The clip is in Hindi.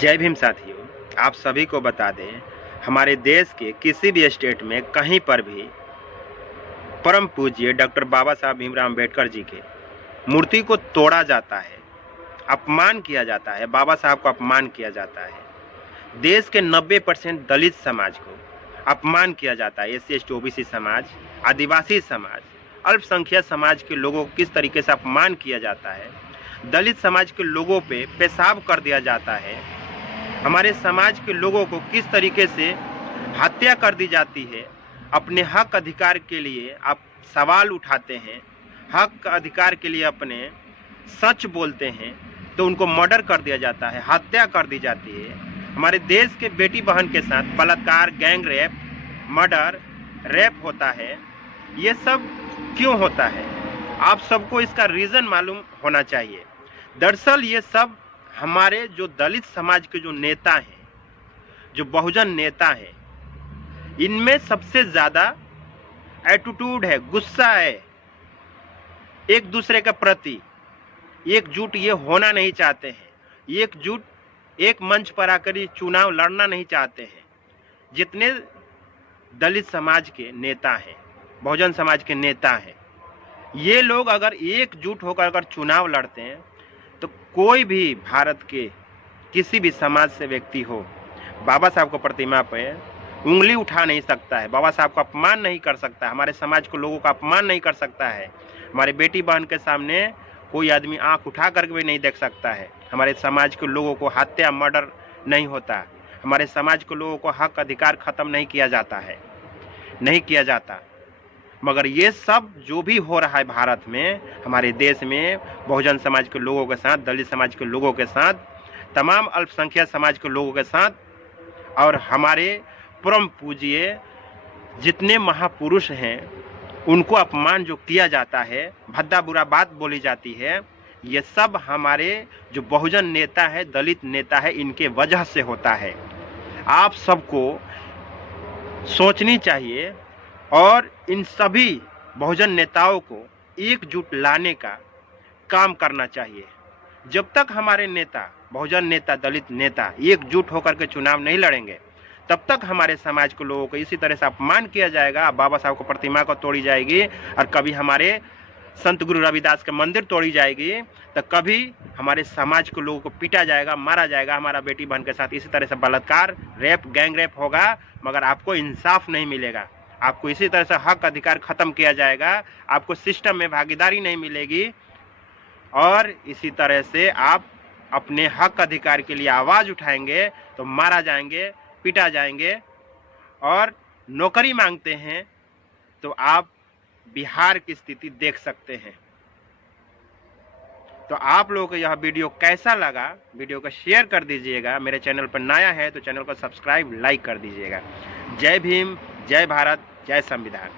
जय भीम साथियों, आप सभी को बता दें, हमारे देश के किसी भी स्टेट में कहीं पर भी परम पूज्य डॉक्टर बाबा साहब भीमराव अम्बेडकर जी के मूर्ति को तोड़ा जाता है, अपमान किया जाता है, बाबा साहब को अपमान किया जाता है। देश के 90% दलित समाज को अपमान किया जाता है। एससी एसटी ओबीसी समाज, आदिवासी समाज, अल्पसंख्यक समाज के लोगों को किस तरीके से अपमान किया जाता है। दलित समाज के लोगों पे पेशाब कर दिया जाता है। हमारे समाज के लोगों को किस तरीके से हत्या कर दी जाती है। अपने हक अधिकार के लिए आप सवाल उठाते हैं, हक अधिकार के लिए अपने सच बोलते हैं तो उनको मर्डर कर दिया जाता है, हत्या कर दी जाती है। हमारे देश के बेटी बहन के साथ बलात्कार, गैंग रेप, मर्डर, रेप होता है। ये सब क्यों होता है? आप सबको इसका रीज़न मालूम होना चाहिए। दरअसल ये सब हमारे जो दलित समाज के जो नेता हैं, जो बहुजन नेता हैं, इनमें सबसे ज़्यादा एटीट्यूड है, गुस्सा है एक दूसरे के प्रति। एकजुट ये होना नहीं चाहते हैं, एकजुट एक मंच पर आकर ये चुनाव लड़ना नहीं चाहते हैं। जितने दलित समाज के नेता हैं, बहुजन समाज के नेता हैं, ये लोग अगर एकजुट होकर अगर चुनाव लड़ते हैं तो कोई भी भारत के किसी भी समाज से व्यक्ति हो, बाबा साहब को प्रतिमा पे उंगली उठा नहीं सकता है, बाबा साहब को अपमान नहीं कर सकता है, हमारे समाज को लोगों का अपमान नहीं कर सकता है। हमारे बेटी बहन के सामने कोई आदमी आंख उठा करके भी नहीं देख सकता है। हमारे समाज के लोगों को हत्या, मर्डर नहीं होता। हमारे समाज के लोगों को हक अधिकार खत्म नहीं किया जाता है, नहीं किया जाता। मगर ये सब जो भी हो रहा है भारत में, हमारे देश में बहुजन समाज के लोगों के साथ, दलित समाज के लोगों के साथ, तमाम अल्पसंख्यक समाज के लोगों के साथ, और हमारे परम पूज्य जितने महापुरुष हैं उनको अपमान जो किया जाता है, भद्दा बुरा बात बोली जाती है, ये सब हमारे जो बहुजन नेता है, दलित नेता है, इनके वजह से होता है। आप सबको सोचनी चाहिए और इन सभी बहुजन नेताओं को एकजुट लाने का काम करना चाहिए। जब तक हमारे नेता, बहुजन नेता, दलित नेता एकजुट होकर के चुनाव नहीं लड़ेंगे, तब तक हमारे समाज के लोगों को इसी तरह से अपमान किया जाएगा। बाबा साहब को प्रतिमा को तोड़ी जाएगी, और कभी हमारे संत गुरु रविदास के मंदिर तोड़ी जाएगी, तो कभी हमारे समाज के लोगों को पीटा जाएगा, मारा जाएगा। हमारा बेटी बहन के साथ इसी तरह से बलात्कार, रेप, गैंग रेप होगा, मगर आपको इंसाफ नहीं मिलेगा। आपको इसी तरह से हक अधिकार खत्म किया जाएगा, आपको सिस्टम में भागीदारी नहीं मिलेगी, और इसी तरह से आप अपने हक अधिकार के लिए आवाज़ उठाएंगे तो मारा जाएंगे, पीटा जाएंगे। और नौकरी मांगते हैं तो आप बिहार की स्थिति देख सकते हैं। तो आप लोगों को यह वीडियो कैसा लगा, वीडियो को शेयर कर दीजिएगा। मेरे चैनल पर नया है तो चैनल को सब्सक्राइब, लाइक कर दीजिएगा। जय भीम, जय भारत, जय संविधान।